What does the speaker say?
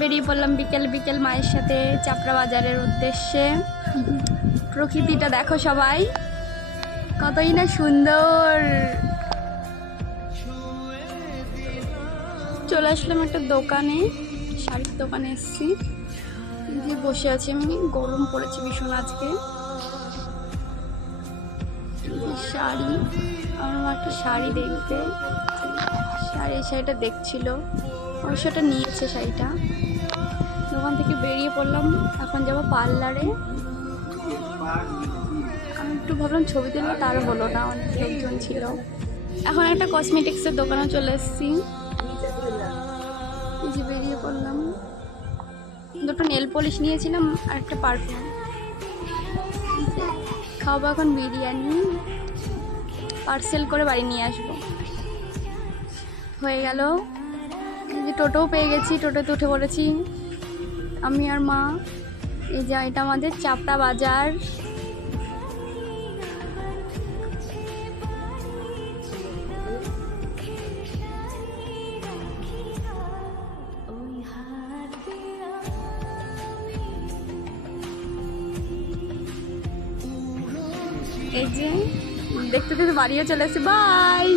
বেরিয়ে পড়লাম বিকেল বিকেল মায়ের সাথে চাপড়া বাজারের উদ্দেশ্যে। প্রকৃতিটা দেখো সবাই, কতই না সুন্দর। চলে আসলাম একটা দোকানে, শাড়ির দোকানে এসেছি। যে বসে আছি আমি, গরম পড়েছে ভীষণ আজকে। শাড়ি, আমার একটা শাড়ি দেখবে, এই শাড়িটা দেখছিল, ওই শাড়িটা নিয়েছে শাড়িটা। দোকান থেকে বেরিয়ে পড়লাম, এখন যাবো পার্লারে। আমি একটু ভাবলাম ছবি তুলবো, তার হলো না, অনেক লোকজন ছিল। এখন একটা কসমেটিক্সের দোকানে চলে এসেছি, এই যে বেরিয়ে পড়লাম। দুটো নেল পলিশ নিয়েছিলাম আর একটা পারফিউম। খাবো এখন বিরিয়ানি, পার্সেল করে বাড়ি নিয়ে আসবো। হয়ে গেল, এই যে টোটোও পেয়ে গেছি, টোটোতে উঠে পড়েছি আমি আর মা। এই যে এটা আমাদের চাপড়া বাজার। এই যে দেখতে দেখতে বাড়িও চলে এসেছি, বাই।